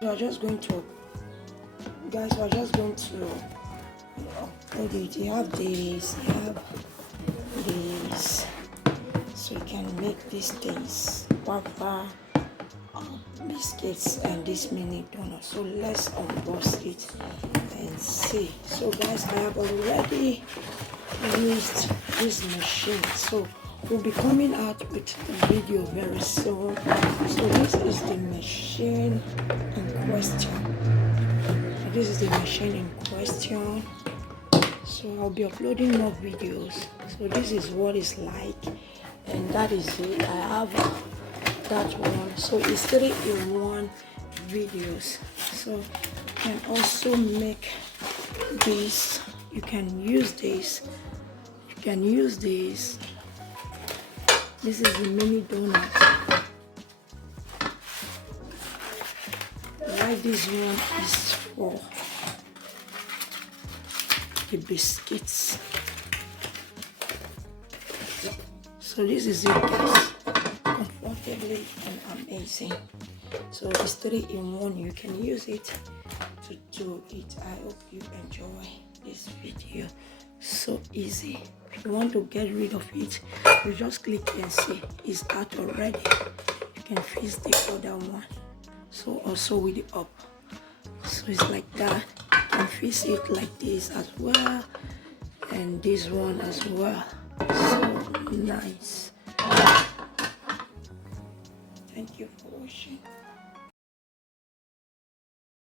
We are just going to, guys, we are just going to upload it. You have this, you have this, so you can make these things, waffle, biscuits, and this mini donut. So let's unbox it and see. So guys, I have already used this machine, so we'll be coming out with a video very soon. So this is the machine in question. This is the machine in question. So I'll be uploading more videos. So this is what it's like, and that is it. I have that one. So it's 3-in-1 videos. So you can also make this. You can use this. You can use this. This is the mini donut. Like this one is for the biscuits. So this is it, guys. Comfortably and amazing. So it's 3-in-1. You can use it to do it. I hope you enjoy this video. So easy. If you want to get rid of it, you just click and see it's out already. You can fix the other one. So also with the up. So it's like that. You can fix it like this as well, and this one as well. So nice. Thank you for watching.